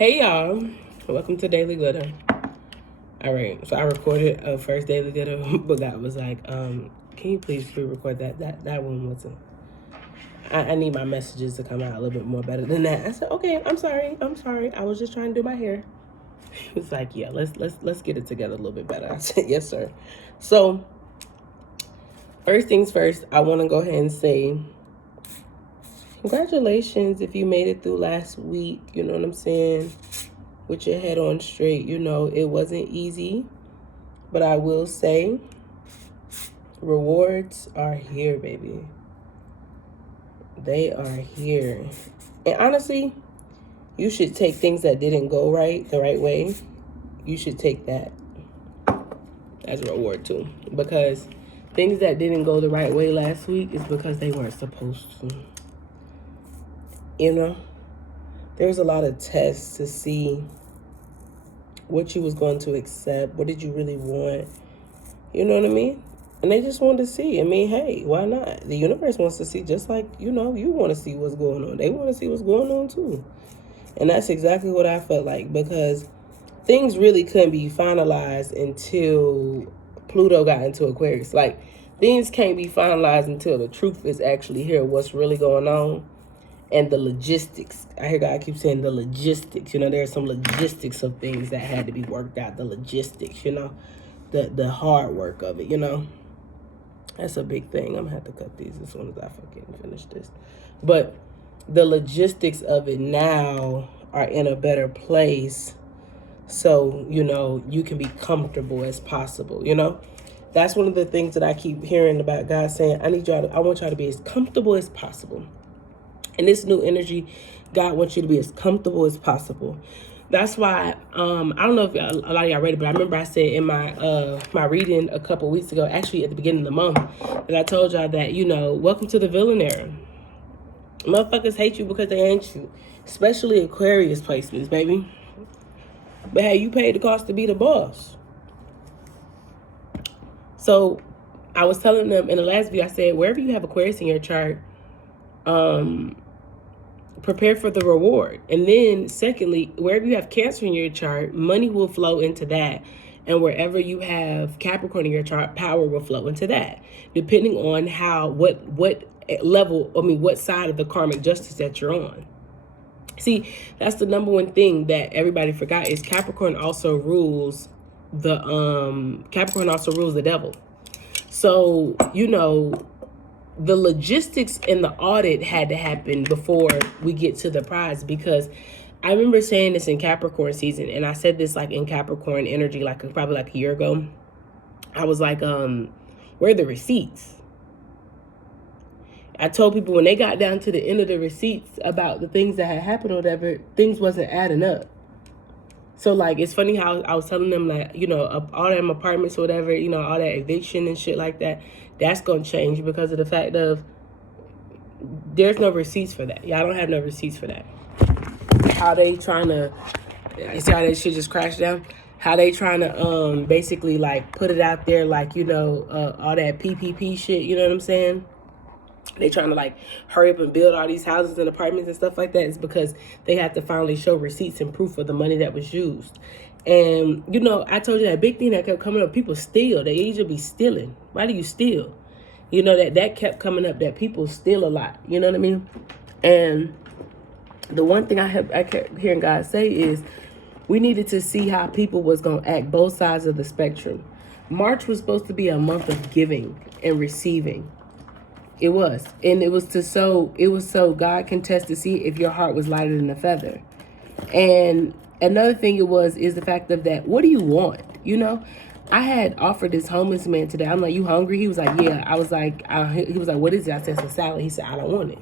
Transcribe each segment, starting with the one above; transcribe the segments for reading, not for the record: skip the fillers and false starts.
Hey y'all, welcome to Daily Glitter. All right, so I recorded a first Daily Glitter, but God was like, can you please pre-record that? That one wasn't. I need my messages to come out a little bit more better than that. I said, okay, I'm sorry. I was just trying to do my hair. He was like, yeah, let's get it together a little bit better. I said, yes, sir. So first things first, I want to go ahead and say congratulations if you made it through last week. You know what I'm saying? With your head on straight. You know, it wasn't easy, but I will say rewards are here, baby. They are here. And honestly, you should take things that didn't go right the right way. You should take that as a reward too. Because things that didn't go the right way last week is because they weren't supposed to. You know, there's a lot of tests to see what you was going to accept. What did you really want? You know what I mean? And they just wanted to see. I mean, hey, why not? The universe wants to see, just like, you know, you want to see what's going on. They want to see what's going on too. And that's exactly what I felt like, because things really couldn't be finalized until Pluto got into Aquarius. Like, things can't be finalized until the truth is actually here, what's really going on. And the logistics. I hear God keep saying the logistics. You know, there's some logistics of things that had to be worked out. The logistics, you know, the hard work of it, you know. That's a big thing. I'm going to have to cut these as soon as I fucking finish this. But the logistics of it now are in a better place. So, you know, you can be comfortable as possible, you know. That's one of the things that I keep hearing about God saying, I want y'all to be as comfortable as possible. In this new energy, God wants you to be as comfortable as possible. That's why, I don't know if a lot of y'all read it, but I remember I said in my my reading a couple weeks ago, actually at the beginning of the month, that I told y'all that, you know, welcome to the villain era. Motherfuckers hate you because they ain't you. Especially Aquarius placements, baby. But hey, you paid the cost to be the boss. So I was telling them in the last video, I said, wherever you have Aquarius in your chart, prepare for the reward. And then secondly, wherever you have Cancer in your chart, money will flow into that. And wherever you have Capricorn in your chart, power will flow into that, depending on what level, what side of the karmic justice that you're on. See, that's the number one thing that everybody forgot, is Capricorn also rules the devil. So, you know, the logistics and the audit had to happen before we get to the prize, because I remember saying this in Capricorn season, and I said this like in Capricorn energy, probably like a year ago. I was like, where are the receipts? I told people when they got down to the end of the receipts about the things that had happened or whatever, things wasn't adding up. So, like, it's funny how I was telling them, like, you know, all them apartments or whatever, you know, all that eviction and shit like that, that's going to change because of the fact of there's no receipts for that. Y'all don't have no receipts for that. How they trying to, see how that shit just crashed down? How they trying to basically, like, put it out there, like, you know, all that PPP shit, you know what I'm saying? They trying to, like, hurry up and build all these houses and apartments and stuff like that. Is because they have to finally show receipts and proof of the money that was used. And, you know, I told you that big thing that kept coming up, people steal. They usually be stealing. Why do you steal? You know, that kept coming up, that people steal a lot. You know what I mean? And the one thing I kept hearing God say is we needed to see how people was going to act both sides of the spectrum. March was supposed to be a month of giving and receiving. It was. And it was so God can test to see if your heart was lighter than a feather. And another thing is the fact of that, what do you want? You know, I had offered this homeless man today. I'm like, you hungry? He was like, yeah. I was like, he was like, what is it? I said, it's a salad. He said, I don't want it.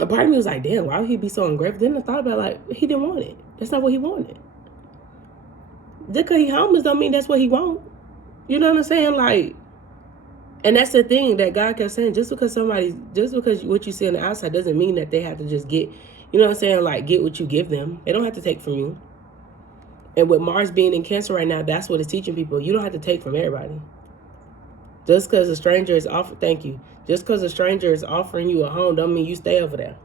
A part of me was like, damn, why would he be so ungrateful? Then I thought about, like, he didn't want it. That's not what he wanted. Just because he homeless don't mean that's what he want. You know what I'm saying? Like, and that's the thing that God kept saying, just because what you see on the outside doesn't mean that they have to just get, you know what I'm saying, like, get what you give them. They don't have to take from you. And with Mars being in Cancer right now, that's what it's teaching people. You don't have to take from everybody. Just because a stranger is offering you a home don't mean you stay over there.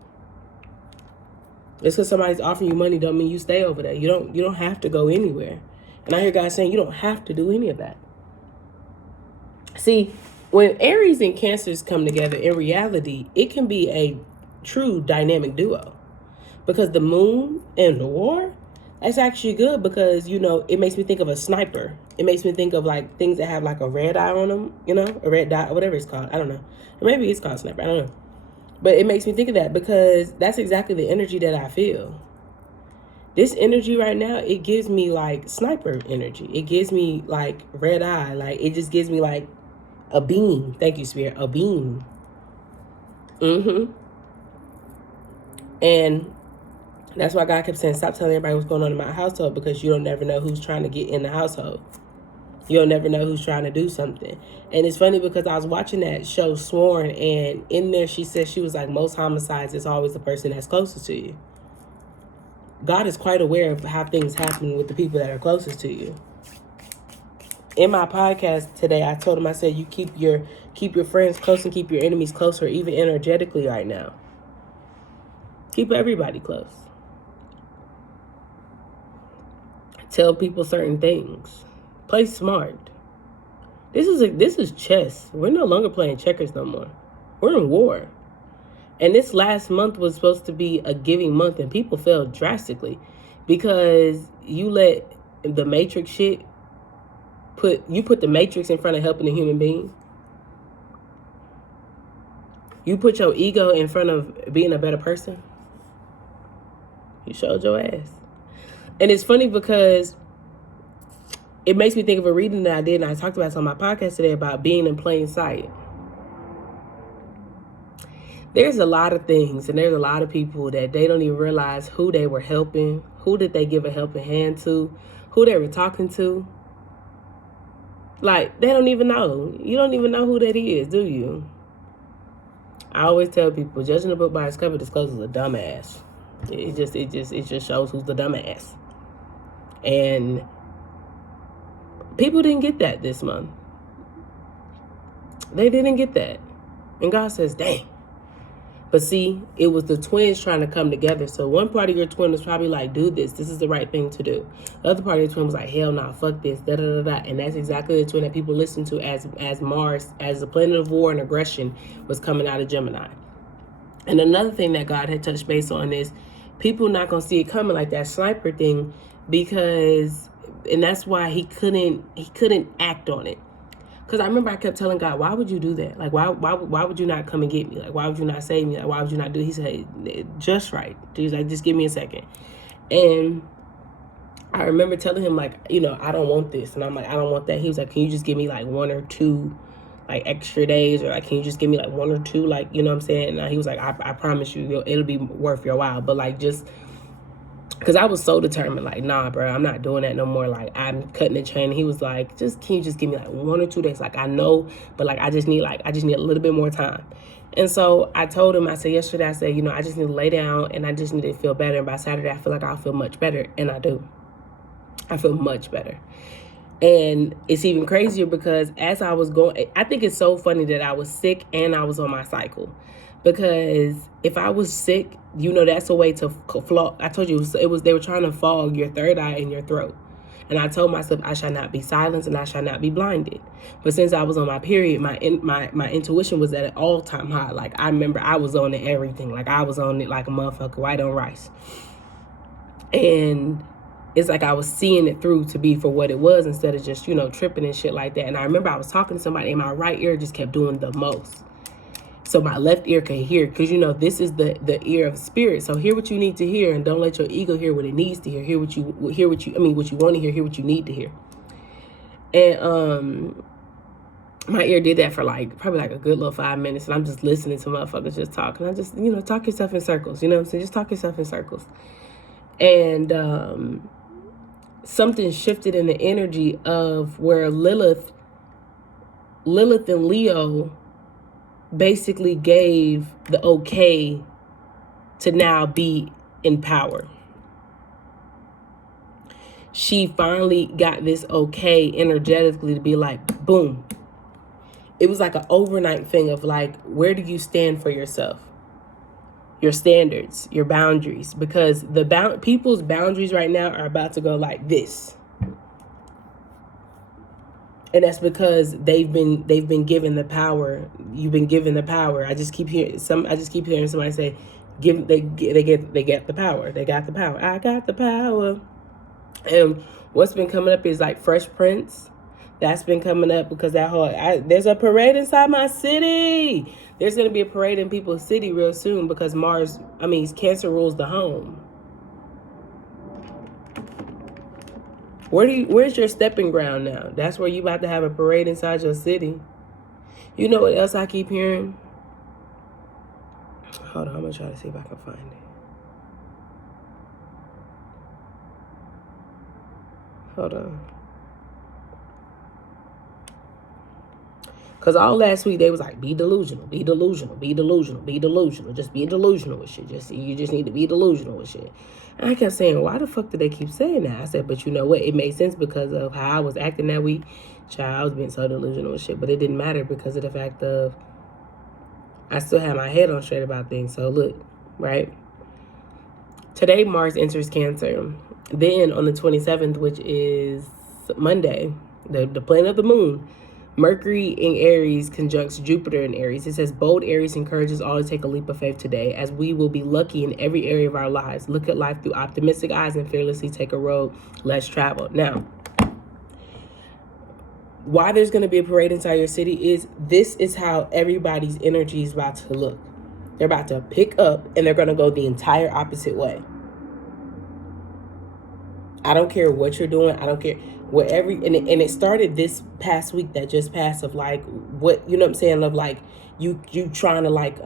Just because somebody's offering you money don't mean you stay over there. You don't have to go anywhere. And I hear God saying you don't have to do any of that. See, when Aries and Cancers come together, in reality, it can be a true dynamic duo. Because the moon and the war, that's actually good because, it makes me think of a sniper. It makes me think of like things that have like a red eye on them, a red dot, whatever it's called. I don't know. Or maybe it's called sniper. I don't know. But it makes me think of that because that's exactly the energy that I feel. This energy right now, it gives me like sniper energy. It gives me like red eye. Like it just gives me like a beam. Thank you, Spirit. A beam. And that's why God kept saying, stop telling everybody what's going on in my household, because you don't never know who's trying to get in the household. You'll never know who's trying to do something. And it's funny because I was watching that show Sworn, and in there she said, she was like, most homicides is always the person that's closest to you. God is quite aware of how things happen with the people that are closest to you. In my podcast today, I told him, I said, you keep your friends close and keep your enemies closer, even energetically right now. Keep everybody close. Tell people certain things. Play smart. This is chess. We're no longer playing checkers no more. We're in war. And this last month was supposed to be a giving month, and people failed drastically because you let the Matrix shit put the Matrix in front of helping a human being. You put your ego in front of being a better person. You showed your ass. And it's funny because it makes me think of a reading that I did, and I talked about this on my podcast today about being in plain sight. There's a lot of things, and there's a lot of people that they don't even realize who they were helping, who did they give a helping hand to, who they were talking to. Like, they don't even know. You don't even know who that is, do you? I always tell people, judging a book by its cover discloses a dumbass. It just shows who's the dumbass. And people didn't get that this month. They didn't get that. And God says, dang. But see, it was the twins trying to come together. So one part of your twin was probably like, do this. This is the right thing to do. The other part of your twin was like, hell nah, fuck this, da-da-da-da. And that's exactly the twin that people listened to as Mars, as the planet of war and aggression was coming out of Gemini. And another thing that God had touched base on is people not going to see it coming, like that sniper thing, because, and that's why he couldn't act on it. Because I remember I kept telling God, why would you do that? Like, why would you not come and get me? Like, why would you not save me? Like, why would you not do it? He said, just right. He's like, just give me a second. And I remember telling him, like, I don't want this. And I'm like, I don't want that. He was like, can you just give me like 1 or 2 like extra days? Or like, can you just give me like 1 or 2? Like, you know what I'm saying? And he was like, I promise you, it'll be worth your while. But like, just because I was so determined, like, nah, bro, I'm not doing that no more. Like, I'm cutting the chain. And he was like, can you just give me like 1 or 2 days? Like, I know, but like, I just need a little bit more time. And so I told him, I said, yesterday, I said, I just need to lay down and I just need to feel better. And by Saturday, I feel like I'll feel much better. And I do. I feel much better. And it's even crazier because as I was going, I think it's so funny that I was sick and I was on my cycle. Because if I was sick, that's a way to flog. I told you they were trying to fog your third eye and your throat. And I told myself I shall not be silenced and I shall not be blinded. But since I was on my period, my intuition was at an all-time high. Like, I remember I was on it everything. Like, I was on it like a motherfucker, white on rice. And it's like I was seeing it through to be for what it was instead of just, tripping and shit like that. And I remember I was talking to somebody and my right ear just kept doing the most. So my left ear could hear, because, this is the ear of spirit. So hear what you need to hear and don't let your ego hear what it needs to hear. What you want to hear what you need to hear. And my ear did that for probably a good little 5 minutes. And I'm just listening to motherfuckers just talk. And I just, talk yourself in circles. You know what I'm saying? Just talk yourself in circles. And something shifted in the energy of where Lilith and Leo basically gave the okay to now be in power. She finally got this okay energetically to be like, boom. It was like an overnight thing of like, where do you stand for yourself? your standards, your boundaries, because people's boundaries right now are about to go like this. And that's because they've been given the power. You've been given the power. I just keep hearing somebody say, they get the power. They got the power. I got the power. And what's been coming up is like Fresh Prince. That's been coming up because there's a parade inside my city. There's going to be a parade in people's city real soon because Cancer rules the home. Where's your stepping ground now? That's where you about to have a parade inside your city. You know what else I keep hearing? Hold on, I'm going to try to see if I can find it. Hold on. Because all last week they was like, be delusional, be delusional, be delusional, be delusional. Just be delusional with shit. You just need to be delusional with shit. And I kept saying, why the fuck did they keep saying that? I said, but you know what? It made sense because of how I was acting that week. Child, I was being so delusional with shit. But it didn't matter because of the fact of I still had my head on straight about things. So look, right? Today, Mars enters Cancer. Then on the 27th, which is Monday, the planet of the moon, Mercury in Aries conjuncts Jupiter in Aries. It says, bold Aries encourages all to take a leap of faith today, as we will be lucky in every area of our lives. Look at life through optimistic eyes and fearlessly take a road less traveled. Now, why there's going to be a parade inside your city is this is how everybody's energy is about to look. They're about to pick up and they're going to go the entire opposite way. I don't care what you're doing. I don't care whatever. And it started this past week that just passed of like, what, you know what I'm saying? Of like, you trying to like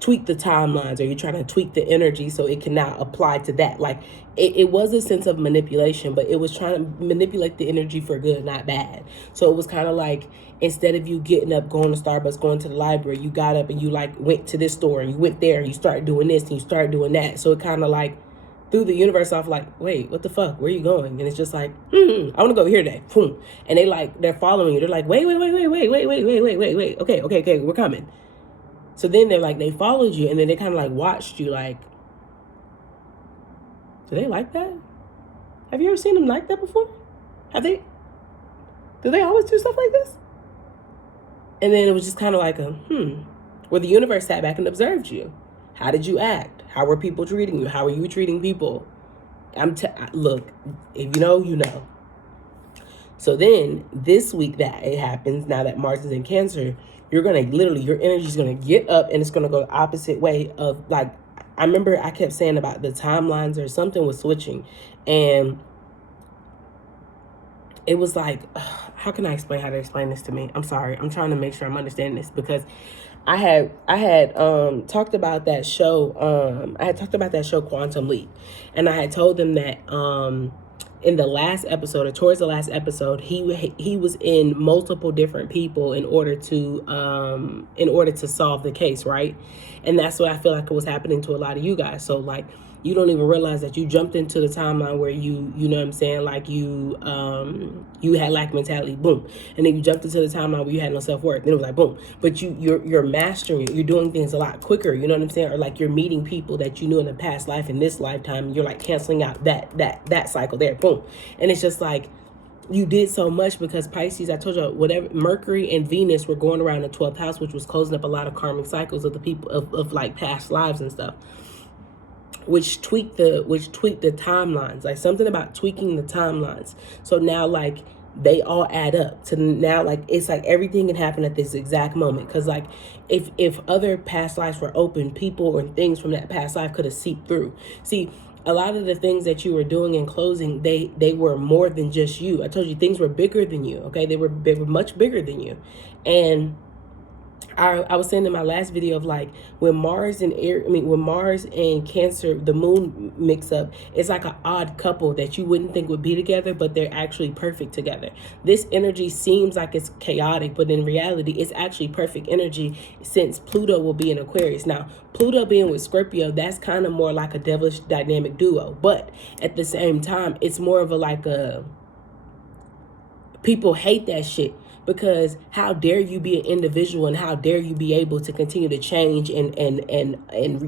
tweak the timelines, or you're trying to tweak the energy so it can now apply to that. Like it was a sense of manipulation, but it was trying to manipulate the energy for good, not bad. So it was kind of like, instead of you getting up, going to Starbucks, going to the library, you got up and you like went to this store and you went there and you started doing this and you started doing that. So it kind of like threw the universe off like, wait, what the fuck? Where are you going? And it's just like, I want to go here today. Boom. And they're following you. They're like, wait. Okay, we're coming. So then they followed you and then they kind of like watched you like, do they like that? Have you ever seen them like that before? Do they always do stuff like this? And then it was just kind of like where the universe sat back and observed you. How did you act? How were people treating you? How are you treating people? Look, if you know, you know. So then this week that it happens, now that Mars is in Cancer, you're going to literally, your energy is going to get up and it's going to go the opposite way of like, I remember I kept saying about the timelines or something was switching. And it was like, how can I explain how to explain this to me? I'm sorry. I'm trying to make sure I'm understanding this because I had talked about that show. I had talked about that show Quantum Leap, and I had told them that in the last episode, or towards the last episode, he was in multiple different people in order to solve the case, right? And that's what I feel like it was happening to a lot of you guys. So like, you don't even realize that you jumped into the timeline where you know what I'm saying, like you had lack mentality, boom, and then you jumped into the timeline where you had no self-worth, then it was like boom. But you're mastering it, you're doing things a lot quicker, you know what I'm saying, or like you're meeting people that you knew in the past life in this lifetime, and you're like canceling out that cycle there, boom. And it's just like you did so much because Pisces, I told you, whatever, Mercury and Venus were going around the 12th house, which was closing up a lot of karmic cycles of the people of like past lives and stuff. Which tweaked the timelines, like something about tweaking the timelines. So now like they all add up to now, like it's like everything can happen at this exact moment. Because like if other past lives were open, people or things from that past life could have seeped through. See, a lot of the things that you were doing in closing, they were more than just you. I told you things were bigger than you. Okay, they were much bigger than you. And I was saying in my last video of like when Mars and Cancer, the moon mix up, it's like an odd couple that you wouldn't think would be together, but they're actually perfect together. This energy seems like it's chaotic, but in reality, it's actually perfect energy since Pluto will be in Aquarius. Now, Pluto being with Scorpio, that's kind of more like a devilish dynamic duo, but at the same time, it's more of a people hate that shit. Because how dare you be an individual, and how dare you be able to continue to change and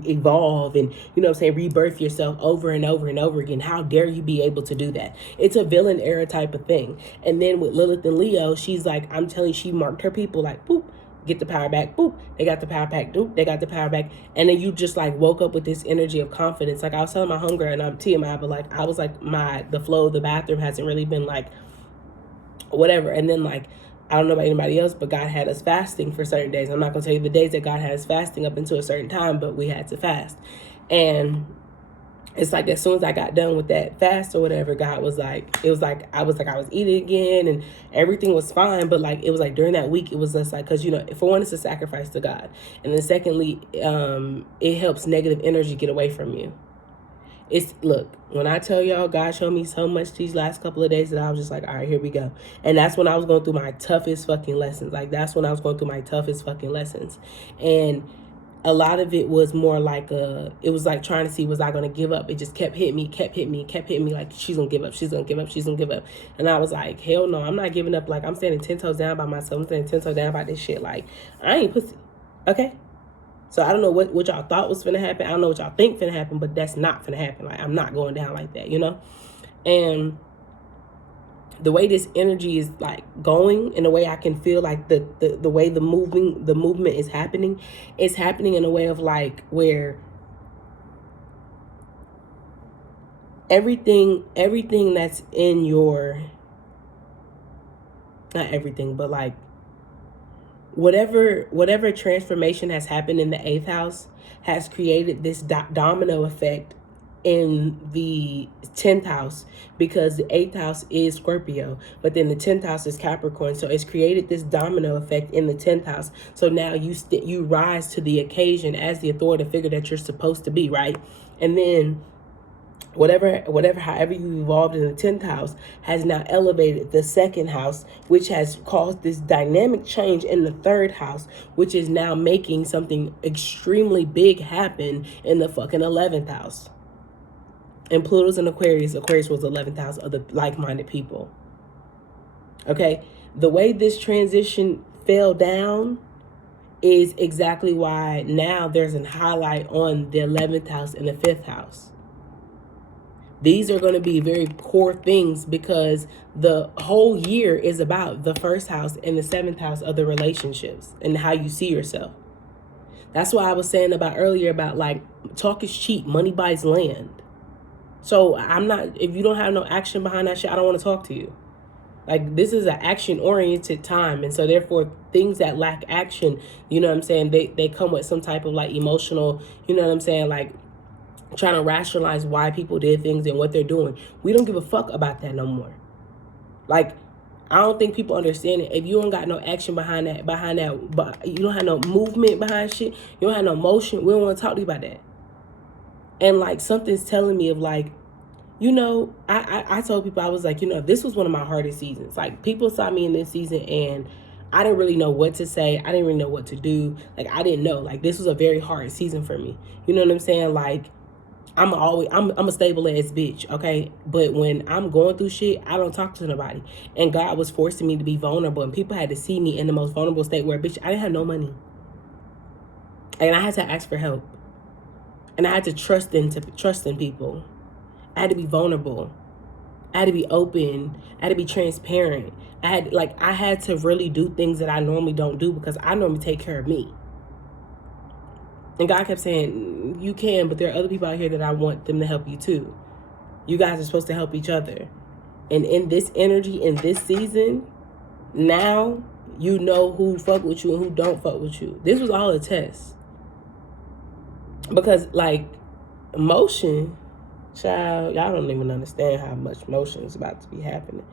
evolve, and, you know what I'm saying, rebirth yourself over and over and over again. How dare you be able to do that? It's a villain era type of thing. And then with Lilith and Leo, she's like, I'm telling you, she marked her people like, boop, get the power back, boop, they got the power back, boop, they got the power back. And then you just like woke up with this energy of confidence. Like I was telling my homegirl, and I'm TMI, but like I was like, the flow of the bathroom hasn't really been like whatever. And then like, I don't know about anybody else, but God had us fasting for certain days. I'm not gonna tell you the days that God had us fasting up until a certain time, but we had to fast. And it's like, as soon as I got done with that fast or whatever, God was like, it was like I was eating again, and everything was fine. But like, it was like during that week, it was just like, because, you know, for one, it's a sacrifice to God, and then secondly, it helps negative energy get away from you. Look, when I tell y'all, God showed me so much these last couple of days that I was just like, all right, here we go. And that's when I was going through my toughest fucking lessons. Like, that's when I was going through my toughest fucking lessons. And a lot of it was more like it was like trying to see, was I going to give up? It just kept hitting me, like, she's going to give up, she's going to give up, she's going to give up. And I was like, hell no, I'm not giving up. Like, I'm standing 10 toes down by myself. I'm standing 10 toes down by this shit. Like, I ain't pussy. Okay? So I don't know what y'all thought was finna happen. I don't know what y'all think finna happen, but that's not finna happen. Like, I'm not going down like that, you know? And the way this energy is like going, and the way I can feel like the way the movement is happening, it's happening in a way of like where everything that's in your, not everything, but like whatever transformation has happened in the 8th house has created this domino effect in the 10th house, because the 8th house is Scorpio, but then the 10th house is Capricorn. So it's created this domino effect in the 10th house. So now you rise to the occasion as the authoritative figure that you're supposed to be, right? And then however you evolved in the 10th house has now elevated the 2nd house, which has caused this dynamic change in the 3rd house, which is now making something extremely big happen in the fucking 11th house. And Pluto's in Aquarius. Aquarius was the 11th house of the like-minded people. Okay? The way this transition fell down is exactly why now there's a highlight on the 11th house and the 5th house. These are going to be very core things, because the whole year is about the 1st house and the 7th house of the relationships and how you see yourself. That's why I was saying about earlier about like, talk is cheap, money buys land. So if you don't have no action behind that shit, I don't want to talk to you. Like, this is an action-oriented time. And so therefore, things that lack action, you know what I'm saying, they come with some type of like emotional, you know what I'm saying, like trying to rationalize why people did things and what they're doing. We don't give a fuck about that no more. Like, I don't think people understand it. If you don't got no action behind that, but you don't have no movement behind shit, you don't have no motion, we don't want to talk to you about that. And like, something's telling me of like, you know, I told people, I was like, you know, this was one of my hardest seasons. Like, people saw me in this season and I didn't really know what to say. I didn't really know what to do. Like, I didn't know. Like, this was a very hard season for me. You know what I'm saying? Like, I'm a stable ass bitch, okay? But when I'm going through shit, I don't talk to nobody. And God was forcing me to be vulnerable, and people had to see me in the most vulnerable state where, bitch, I didn't have no money. And I had to ask for help. And I had to trust in people. I had to be vulnerable. I had to be open. I had to be transparent. I had to really do things that I normally don't do, because I normally take care of me. And God kept saying, you can, but there are other people out here that I want them to help you too. You guys are supposed to help each other. And in this energy, in this season, now you know who fuck with you and who don't fuck with you. This was all a test. Because like, motion, child, y'all don't even understand how much motion is about to be happening.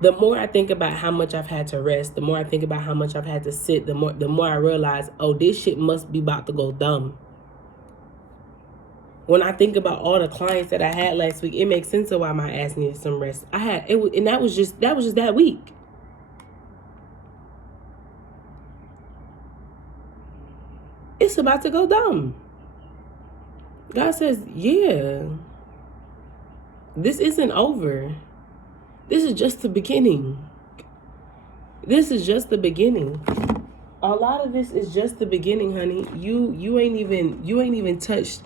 The more I think about how much I've had to rest, the more I think about how much I've had to sit, the more I realize, oh, this shit must be about to go dumb. When I think about all the clients that I had last week, it makes sense of why my ass needed some rest. That was just that week. It's about to go dumb. God says, yeah, this isn't over. This is just the beginning. This is just the beginning. A lot of this is just the beginning, honey. You ain't even touched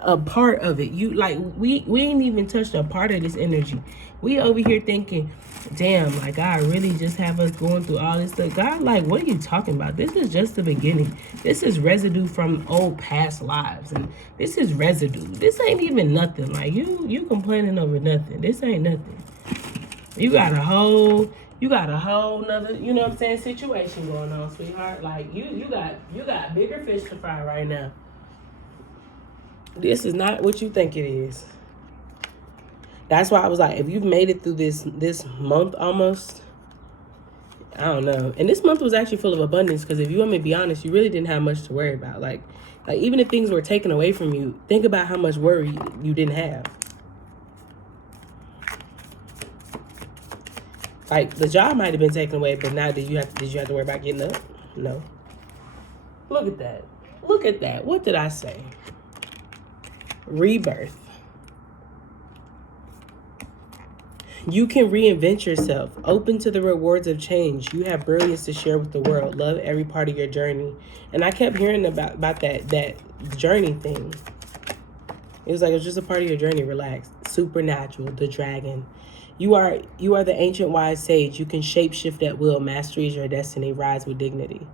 a part of it. You like we ain't even touched a part of this energy. We over here thinking, damn, like God really just have us going through all this stuff. God, like, what are you talking about? This is just the beginning. This is residue from old past lives, and this is residue. This ain't even nothing. Like you complaining over nothing. This ain't nothing. You got a whole nother, you know what I'm saying, situation going on, sweetheart. Like you got bigger fish to fry right now. This is not what you think it is. That's why I was like, if you've made it through this month almost, I don't know. And this month was actually full of abundance, because if you want me to be honest, you really didn't have much to worry about. Like even if things were taken away from you, think about how much worry you didn't have. Like, the job might have been taken away, but now did you have to worry about getting up? No. Look at that. Look at that. What did I say? Rebirth. You can reinvent yourself. Open to the rewards of change. You have brilliance to share with the world. Love every part of your journey. And I kept hearing about that journey thing. It was like, it's just a part of your journey. Relax. Supernatural. The dragon. You are the ancient wise sage. You can shapeshift at will. Mastery is your destiny. Rise with dignity.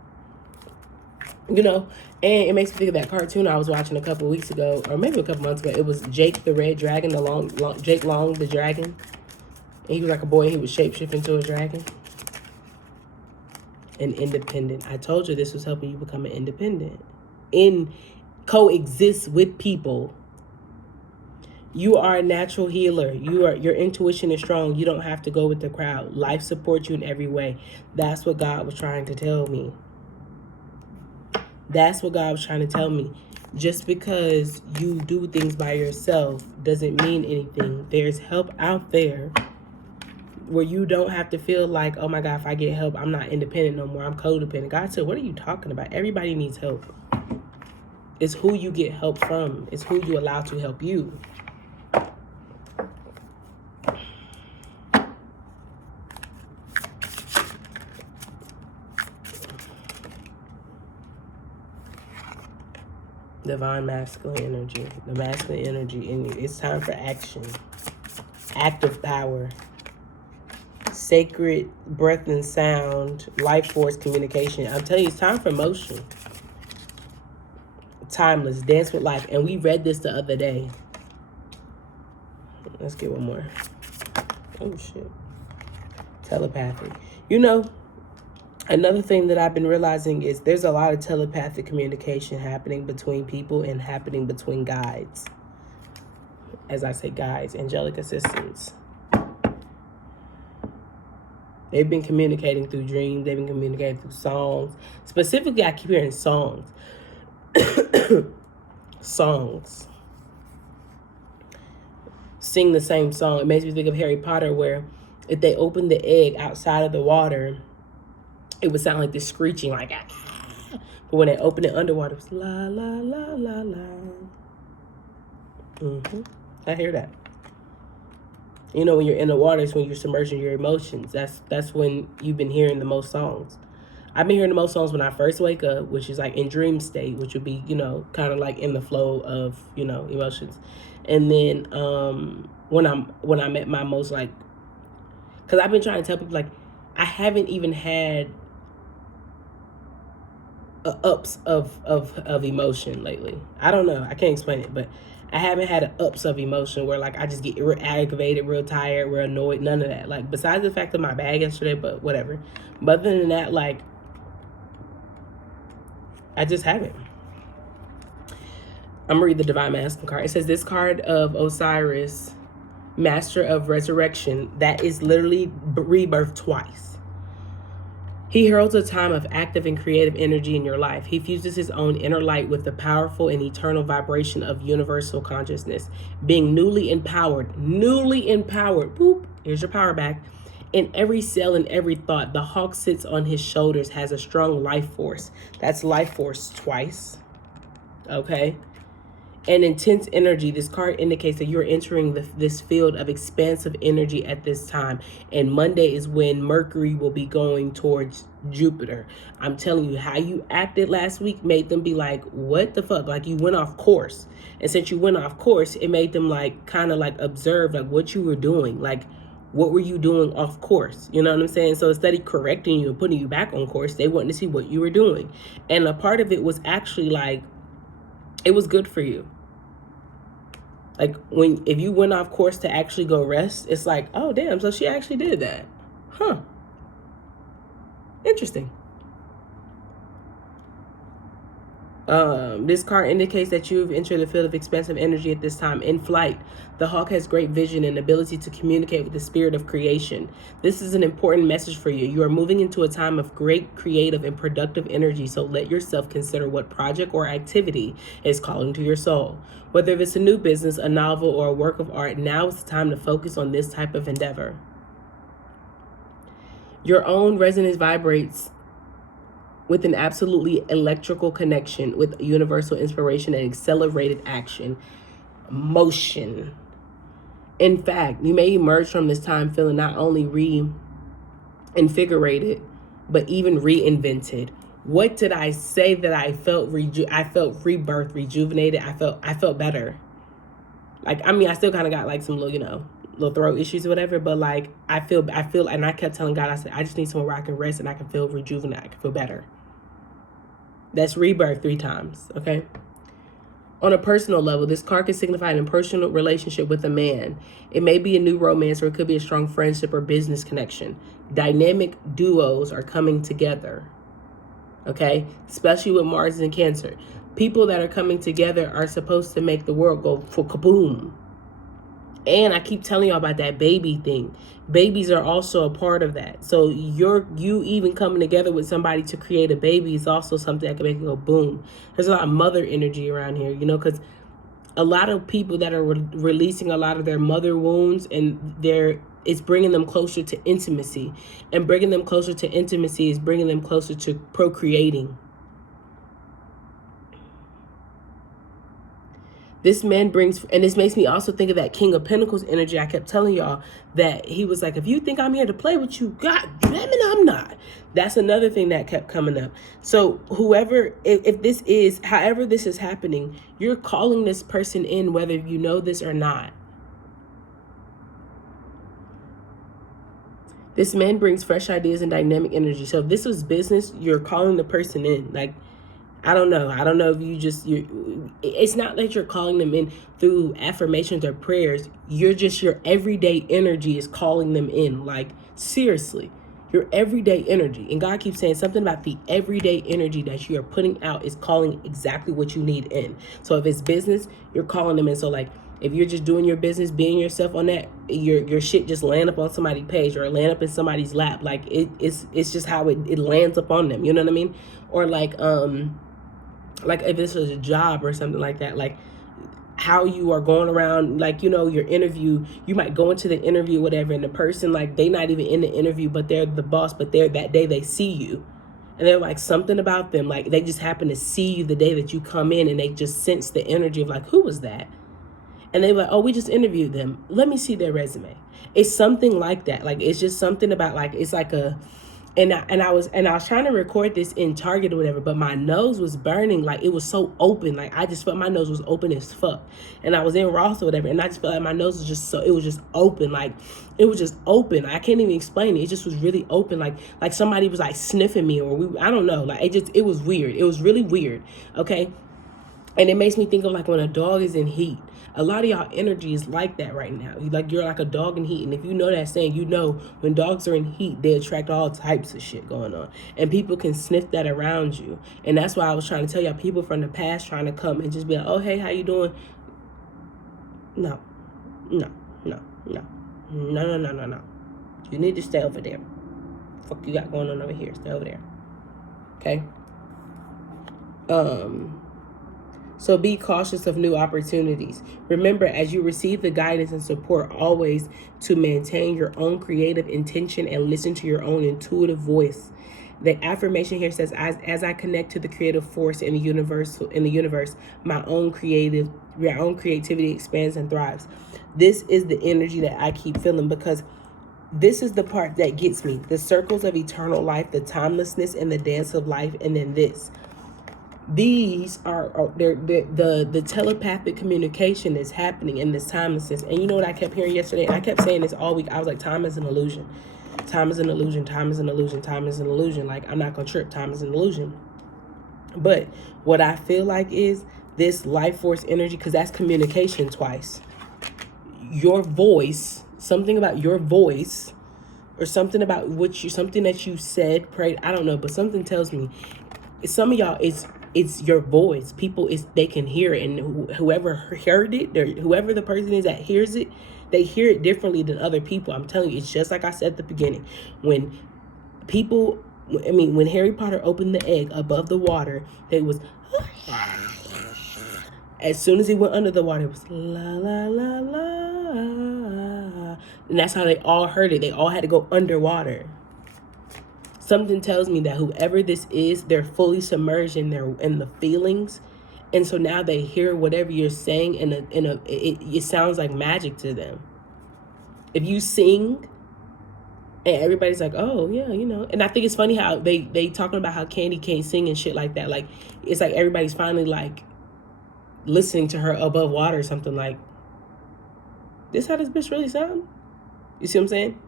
You know, and it makes me think of that cartoon I was watching a couple weeks ago, or maybe a couple months ago. It was Jake the Red Dragon, Jake Long the Dragon. And he was like a boy, and he would shapeshift into a dragon. And independent. I told you this was helping you become an independent. Coexist with people. You are a natural healer. Your intuition is strong. You don't have to go with the crowd. Life supports you in every way. That's what God was trying to tell me. That's what God was trying to tell me. Just because you do things by yourself doesn't mean anything. There's help out there where you don't have to feel like, oh my God, if I get help, I'm not independent no more. I'm codependent. God said, what are you talking about? Everybody needs help. It's who you get help from. It's who you allow to help you. Divine masculine energy. The masculine energy in you. It's time for action. Active power. Sacred breath and sound. Life force communication. I'm telling you, it's time for motion. Timeless. Dance with life. And we read this the other day. Let's get one more. Oh, shit. Telepathy. You know, another thing that I've been realizing is there's a lot of telepathic communication happening between people and happening between guides. As I say, guides, angelic assistants. They've been communicating through dreams. They've been communicating through songs. Specifically, I keep hearing songs. Songs. Sing the same song. It makes me think of Harry Potter, where if they opened the egg outside of the water, it would sound like this screeching, like, ah. But when they opened it underwater, it was la, la, la, la, la. I hear that. You know, when you're in the water, it's when you're submerging your emotions. That's when you've been hearing the most songs. I've been hearing the most songs when I first wake up, which is like in dream state, which would be, you know, kind of like in the flow of, you know, emotions. And then when I'm at my most, like, because I've been trying to tell people, like, I haven't even had ups of emotion lately. I don't know. I can't explain it, but I haven't had an ups of emotion where, like, I just get real aggravated, real tired, real annoyed. None of that. Like, besides the fact of my bag yesterday, but whatever. But other than that, like, I just haven't. I'm going to read the Divine Masculine card. It says, this card of Osiris, Master of Resurrection, that is literally rebirth twice. He heralds a time of active and creative energy in your life. He fuses his own inner light with the powerful and eternal vibration of universal consciousness. Being newly empowered, boop, here's your power back. In every cell and every thought, the hawk sits on his shoulders, has a strong life force. That's life force twice, okay? and intense energy. This card indicates that you're entering this field of expansive energy at this time. And Monday is when Mercury will be going towards Jupiter. I'm telling you, how you acted last week made them be like, what the fuck? Like, you went off course. And since you went off course, it made them like kind of like observe like what you were doing. Like, what were you doing off course? You know what I'm saying? So instead of correcting you and putting you back on course, they wanted to see what you were doing. And a part of it was actually like, it was good for you. Like, if you went off course to actually go rest, it's like, oh, damn, so she actually did that. Huh. Interesting. This card indicates that you've entered the field of expansive energy at this time. In flight, the hawk has great vision and ability to communicate with the spirit of creation. This is an important message for you. You are moving into a time of great creative and productive energy, so let yourself consider what project or activity is calling to your soul. Whether it's a new business, a novel, or a work of art, now is the time to focus on this type of endeavor. Your own resonance vibrates with an absolutely electrical connection with universal inspiration and accelerated action, motion. In fact, you may emerge from this time feeling not only reinvigorated, but even reinvented. What did I say that I felt? I felt rebirth, rejuvenated. I felt better. Like, I mean, I still kind of got like some little throat issues or whatever, but like I feel, and I kept telling God, I said, I just need somewhere where I can rest and I can feel rejuvenated. I can feel better. That's rebirth 3 times, okay? On a personal level, this card can signify an impersonal relationship with a man. It may be a new romance, or it could be a strong friendship or business connection. Dynamic duos are coming together, okay? Especially with Mars and Cancer. People that are coming together are supposed to make the world go for kaboom. And I keep telling y'all about that baby thing. Babies are also a part of that. So you even coming together with somebody to create a baby is also something that can make it go boom. There's a lot of mother energy around here, because a lot of people that are releasing a lot of their mother wounds, and it's bringing them closer to intimacy. And bringing them closer to intimacy is bringing them closer to procreating. This man brings, and this makes me also think of that King of Pentacles energy. I kept telling y'all that he was like, if you think I'm here to play with you, God damn it, I'm not. That's another thing that kept coming up. So however this is happening, you're calling this person in, whether you know this or not. This man brings fresh ideas and dynamic energy. So if this was business, you're calling the person in. Like, I don't know if it's not that you're calling them in through affirmations or prayers. Your everyday energy is calling them in. Like, seriously, your everyday energy. And God keeps saying something about the everyday energy that you are putting out is calling exactly what you need in. So if it's business, you're calling them in. So like, if you're just doing your business, being yourself on that, your shit just land up on somebody's page or land up in somebody's lap. Like, it's just how it lands up on them. You know what I mean? Or like if this was a job or something like that, like how you are going around, like, your interview, you might go into the interview, whatever, and the person, like, they not even in the interview, but they're the boss, but that day they see you. And they're like, something about them, like they just happen to see you the day that you come in, and they just sense the energy of like, who was that? And they were like, oh, we just interviewed them. Let me see their resume. It's something like that. Like, it's just something about, like, it's like and I was trying to record this in Target or whatever, but my nose was burning. Like, it was so open. Like, I just felt my nose was open as fuck. And I was in Ross or whatever, and I just felt like my nose was just it was just open. Like, it was just open. I can't even explain it. It just was really open. Like somebody was like sniffing me, or I don't know. Like, it was weird. It was really weird. Okay. And it makes me think of like when a dog is in heat. A lot of y'all energy is like that right now. You're like a dog in heat. And if you know that saying, when dogs are in heat, they attract all types of shit going on. And people can sniff that around you. And that's why I was trying to tell y'all, people from the past trying to come and just be like, oh, hey, how you doing? No. You need to stay over there. Fuck you got going on over here. Stay over there. Okay? So be cautious of new opportunities. Remember, as you receive the guidance and support, always to maintain your own creative intention and listen to your own intuitive voice. The affirmation here says, as I connect to the creative force in the universe, my own creativity expands and thrives. This is the energy that I keep feeling, because this is the part that gets me. The circles of eternal life, the timelessness, and the dance of life. And then this. These are the telepathic communication is happening in this timelessness. And you know what I kept hearing yesterday? I kept saying this all week. I was like, time is an illusion. Time is an illusion. Time is an illusion. Time is an illusion. Like, I'm not going to trip. Time is an illusion. But what I feel like is this life force energy, because that's communication twice. Your voice, something about your voice, or something about something that you said, prayed, I don't know, but something tells me, some of y'all, it's your voice. People, they can hear it, and whoever heard it, or whoever the person is that hears it, they hear it differently than other people. I'm telling you, it's just like I said at the beginning. When Harry Potter opened the egg above the water, it was, as soon as he went under the water, it was la la la la, and that's how they all heard it. They all had to go underwater. Something tells me that whoever this is, they're fully submerged in the feelings, and so now they hear whatever you're saying it sounds like magic to them. If you sing, and everybody's like, oh yeah, and I think it's funny how they talking about how Candy can't sing and shit like that. Like, it's like everybody's finally like listening to her above water or something. Like, this how this bitch really sound? You see what I'm saying?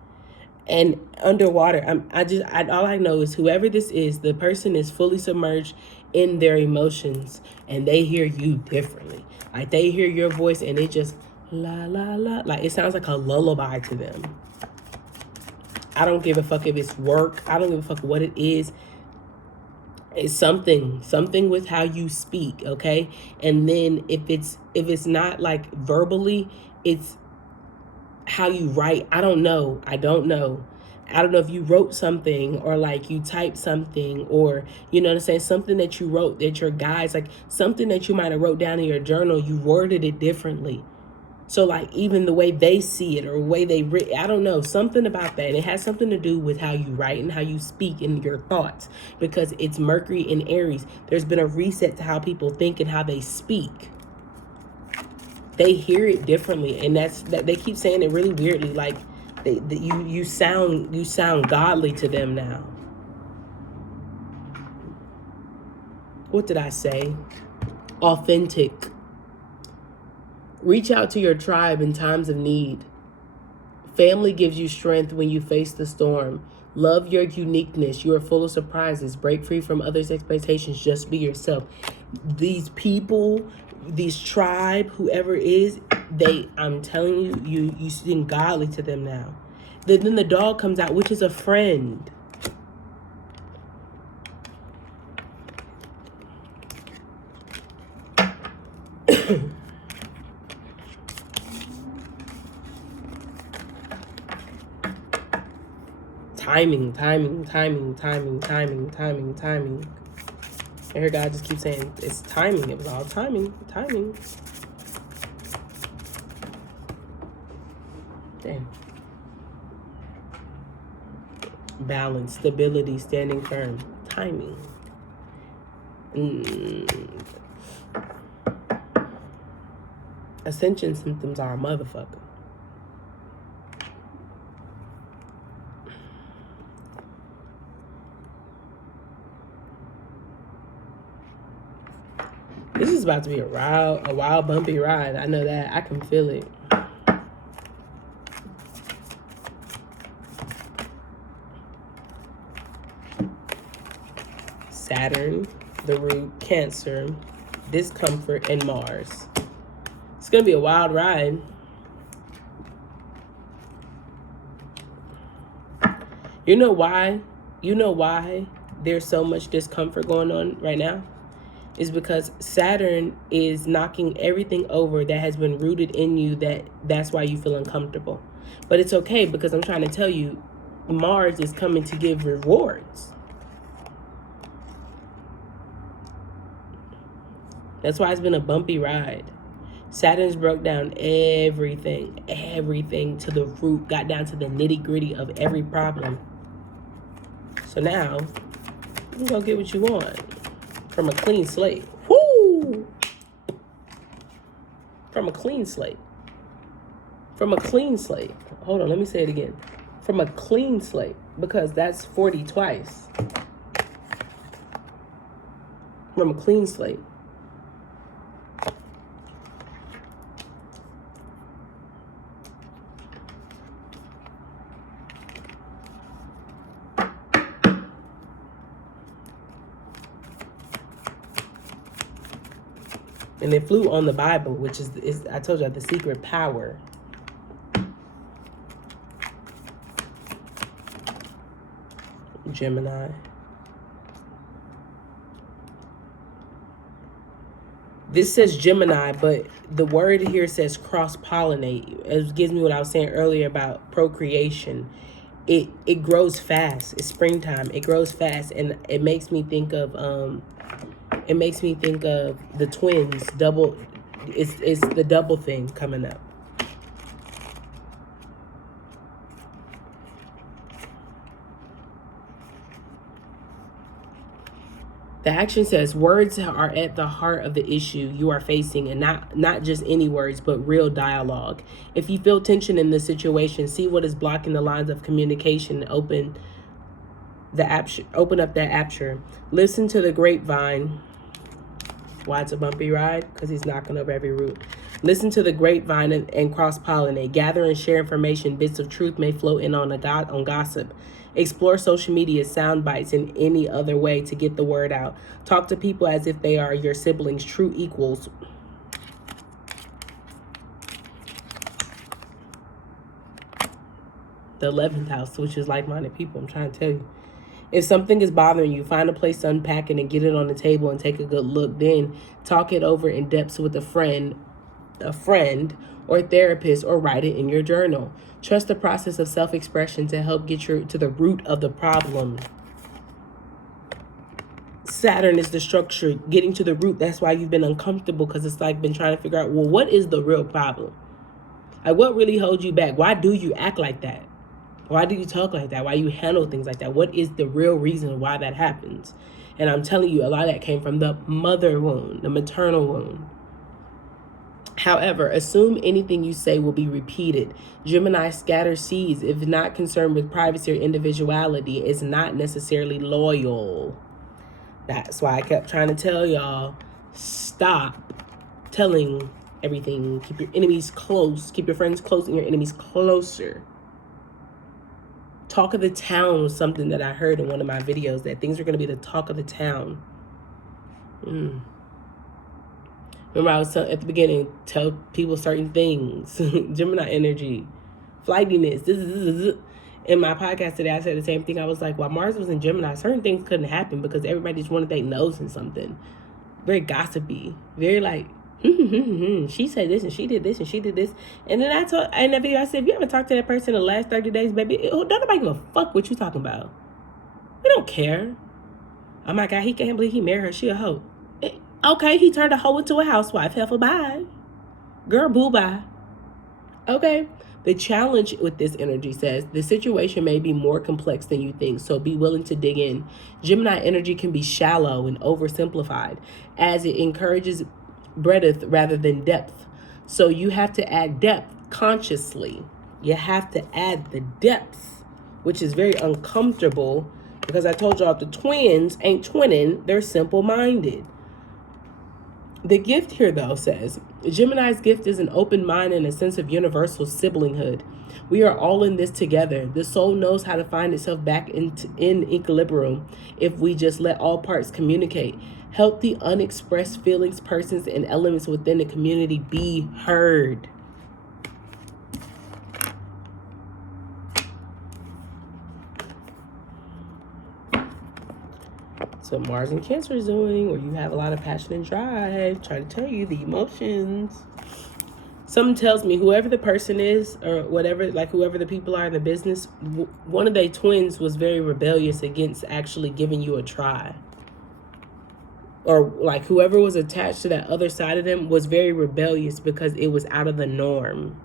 And underwater, all I know is whoever this is, the person is fully submerged in their emotions, and they hear you differently. Like, they hear your voice, and it just la la la, like it sounds like a lullaby to them. I don't give a fuck if it's work. I don't give a fuck what it is. It's something with how you speak, okay? And then if it's not like verbally, it's how you write. I don't know if you wrote something, or like you typed something, or you know what I'm saying, something that you wrote that your guys, like something that you might have wrote down in your journal, you worded it differently. So like even the way they see it, or the way they I don't know, something about that. And it has something to do with how you write and how you speak and your thoughts, because it's Mercury in Aries. There's been a reset to how people think and how they speak. They hear it differently, and that they keep saying it really weirdly. Like you sound godly to them now. What did I say? Authentic. Reach out to your tribe in times of need. Family gives you strength when you face the storm. Love your uniqueness. You are full of surprises. Break free from others' expectations. Just be yourself. These people, these tribe, whoever it is, I'm telling you, you seem godly to them now. Then the dog comes out, which is a friend. Timing. And her God just keeps saying, it's timing. It was all timing. Damn. Balance, stability, standing firm. Timing. Ascension symptoms are a motherfucker. This is about to be a wild, bumpy ride. I know that. I can feel it. Saturn, the root, Cancer, discomfort, and Mars. It's going to be a wild ride. You know why there's so much discomfort going on right now? Is because Saturn is knocking everything over that has been rooted in you. That's why you feel uncomfortable. But it's okay, because I'm trying to tell you, Mars is coming to give rewards. That's why it's been a bumpy ride. Saturn's broke down everything to the root, got down to the nitty gritty of every problem. So now, you can go get what you want from a clean slate. Woo! From a clean slate. From a clean slate. Hold on, let me say it again. From a clean slate, because that's 40 twice. From a clean slate. And it flew on the Bible, which is I told you, the secret power. Gemini. This says Gemini, but the word here says cross-pollinate. It gives me what I was saying earlier about procreation. It grows fast. It's springtime. It grows fast, and it makes me think of the twins. Double. It's the double thing coming up. The action says words are at the heart of the issue you are facing, and not just any words, but real dialogue. If you feel tension in the situation, see what is blocking the lines of communication. Open up that aperture. Listen to the grapevine. Why it's a bumpy ride? Because he's knocking up every root. Listen to the grapevine and cross-pollinate. Gather and share information. Bits of truth may float in on gossip. Explore social media, sound bites, and any other way to get the word out. Talk to people as if they are your siblings, true equals. The 11th house, which is like-minded people, I'm trying to tell you. If something is bothering you, find a place to unpack it and get it on the table and take a good look. Then talk it over in depth with a friend or therapist, or write it in your journal. Trust the process of self-expression to help get you to the root of the problem. Saturn is the structure, getting to the root. That's why you've been uncomfortable, because it's like been trying to figure out, well, what is the real problem? Like, what really holds you back? Why do you act like that? Why do you talk like that? Why you handle things like that? What is the real reason why that happens? And I'm telling you, a lot of that came from the mother wound, the maternal wound. However, assume anything you say will be repeated. Gemini scatters seeds. If not concerned with privacy or individuality, is not necessarily loyal. That's why I kept trying to tell y'all, stop telling everything. Keep your enemies close. Keep your friends close and your enemies closer. Talk of the town was something that I heard in one of my videos, that things are going to be the talk of the town. Remember, I was at the beginning, tell people certain things. Gemini energy, flightiness. In my podcast today, I said the same thing. I was like, while Mars was in Gemini, certain things couldn't happen because everybody just wanted their nose in something. Very gossipy. Very like, she said this and she did this and she did this. And then I told in that video, I said, if you haven't talked to that person in the last 30 days, baby, don't nobody give a fuck what you talking about. We don't care. Oh my God, he can't believe he married her. She a hoe. Okay, he turned a hoe into a housewife. Hell for bye. Girl, boo bye. Okay. The challenge with this energy says the situation may be more complex than you think, so be willing to dig in. Gemini energy can be shallow and oversimplified, as it encourages breadth rather than depth. So you have to add depth consciously. You have to add the depth, which is very uncomfortable, because I told y'all the twins ain't twinning, they're simple-minded. The gift here, though, says, Gemini's gift is an open mind and a sense of universal siblinghood. We are all in this together. The soul knows how to find itself back in equilibrium if we just let all parts communicate. Help the unexpressed feelings, persons, and elements within the community be heard. So Mars and Cancer is doing, or you have a lot of passion and drive. Trying to tell you the emotions. Something tells me whoever the person is, or whatever, like whoever the people are in the business, one of their twins was very rebellious against actually giving you a try. Or like whoever was attached to that other side of them was very rebellious because it was out of the norm.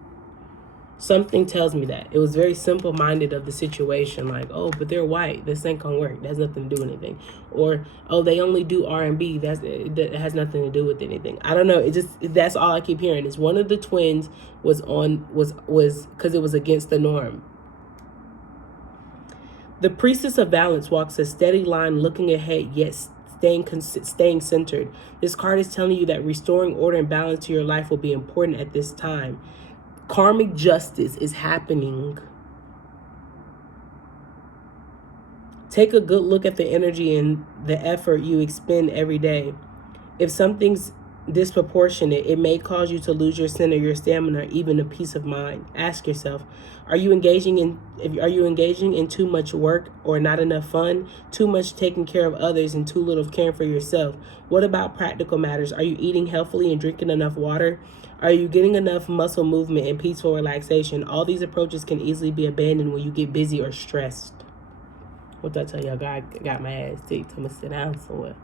Something tells me that. It was very simple-minded of the situation. Like, oh, but they're white. This ain't gonna work. That has nothing to do with anything. Or, oh, they only do R&B. That has nothing to do with anything. I don't know. It just, that's all I keep hearing. Is one of the twins was because it was against the norm. The priestess of balance walks a steady line, looking ahead, yet staying centered. This card is telling you that restoring order and balance to your life will be important at this time. Karmic justice is happening. Take a good look at the energy and the effort you expend every day. If something's disproportionate, it may cause you to lose your center, your stamina, even a peace of mind. Ask yourself, are you engaging in too much work or not enough fun, too much taking care of others and too little caring for yourself? What about practical matters? Are you eating healthily and drinking enough water? Are you getting enough muscle movement and peaceful relaxation? All these approaches can easily be abandoned when you get busy or stressed. What did I tell y'all? God got my ass kicked. I'm going to sit down somewhere.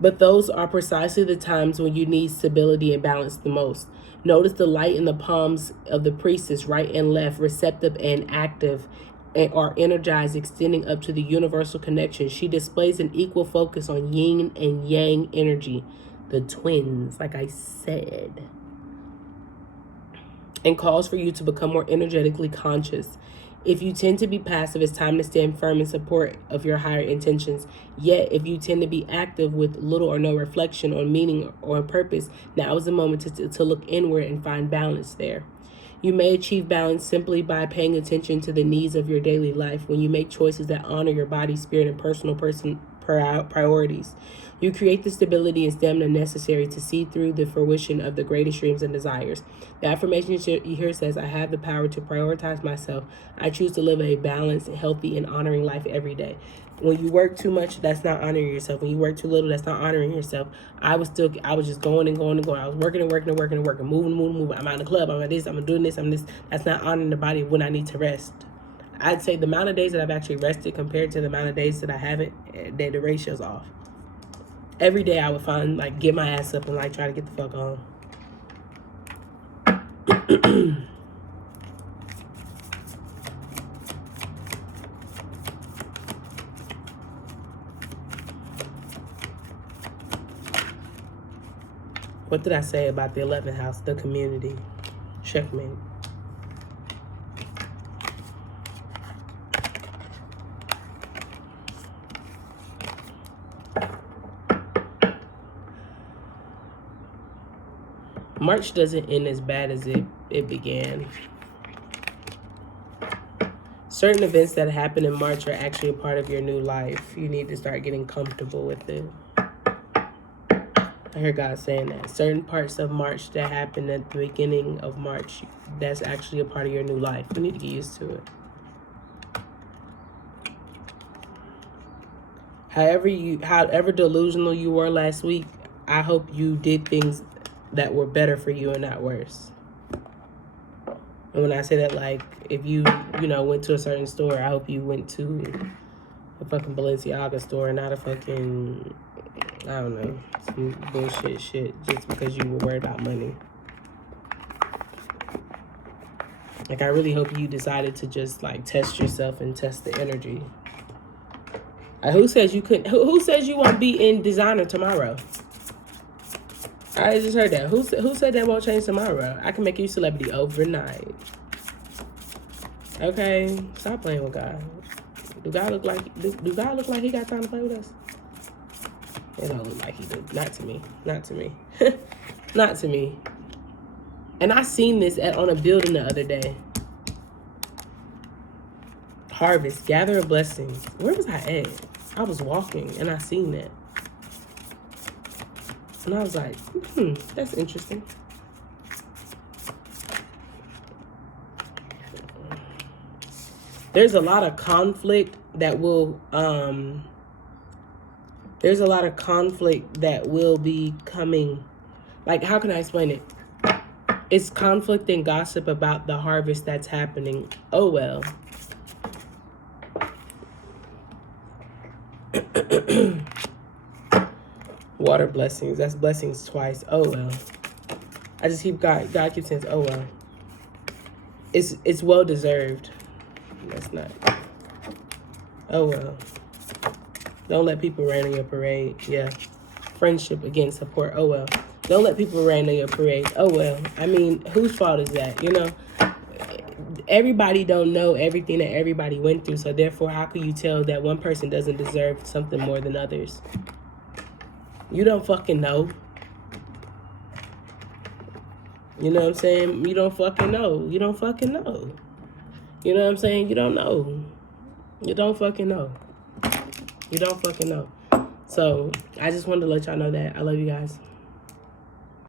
But those are precisely the times when you need stability and balance the most. Notice the light in the palms of the priestess, right and left, receptive and active, and are energized, extending up to the universal connection. She displays an equal focus on yin and yang energy, the twins, like I said, and calls for you to become more energetically conscious. If you tend to be passive, it's time to stand firm in support of your higher intentions. Yet, if you tend to be active with little or no reflection on meaning or purpose, now is the moment to look inward and find balance there. You may achieve balance simply by paying attention to the needs of your daily life. When you make choices that honor your body, spirit, and personal priorities, you create the stability and stamina necessary to see through the fruition of the greatest dreams and desires. The affirmation here says, I have the power to prioritize myself. I choose to live a balanced, healthy, and honoring life every day. When you work too much, that's not honoring yourself. When you work too little, that's not honoring yourself. I was just going and going and going. I was working and working and working and working, moving. I'm out of the club. I'm at this. I'm doing this. I'm this. That's not honoring the body when I need to rest. I'd say the amount of days that I've actually rested compared to the amount of days that I haven't, the ratio's off. Every day I would get my ass up and try to get the fuck on. What did I say about the 11th house, the community? Checkmate. March doesn't end as bad as it began. Certain events that happen in March are actually a part of your new life. You need to start getting comfortable with it. I hear God saying that. Certain parts of March that happen at the beginning of March, that's actually a part of your new life. You need to get used to it. However delusional you were last week, I hope you did things that were better for you and not worse. And when I say that, if you went to a certain store, I hope you went to a fucking Balenciaga store and not a fucking, I don't know, some bullshit shit just because you were worried about money. I really hope you decided to just test yourself and test the energy. Who says you couldn't? Who says you won't be in designer tomorrow? I just heard that. Who said that won't change tomorrow? I can make you a celebrity overnight. Okay, stop playing with God. Do God look like he got time to play with us? It don't look like he do. Not to me. Not to me. Not to me. And I seen this on a building the other day. Harvest, gather of blessings. Where was I at? I was walking and I seen that. And I was like, that's interesting. There's a lot of conflict that will be coming. How can I explain it? It's conflict and gossip about the harvest that's happening. Oh well. Water blessings. That's blessings twice. Oh well. I just keep God keeps saying, oh well. it's well deserved. That's not. Oh well. Don't let people rain on your parade. Yeah. Friendship against support. Oh well. Don't let people rain on your parade. Oh well. I mean, whose fault is that? You know, everybody don't know everything that everybody went through. So therefore, how can you tell that one person doesn't deserve something more than others? You don't fucking know. You know what I'm saying? You don't fucking know. You don't fucking know. You know what I'm saying? You don't know. You don't fucking know. You don't fucking know. So I just wanted to let y'all know that. I love you guys.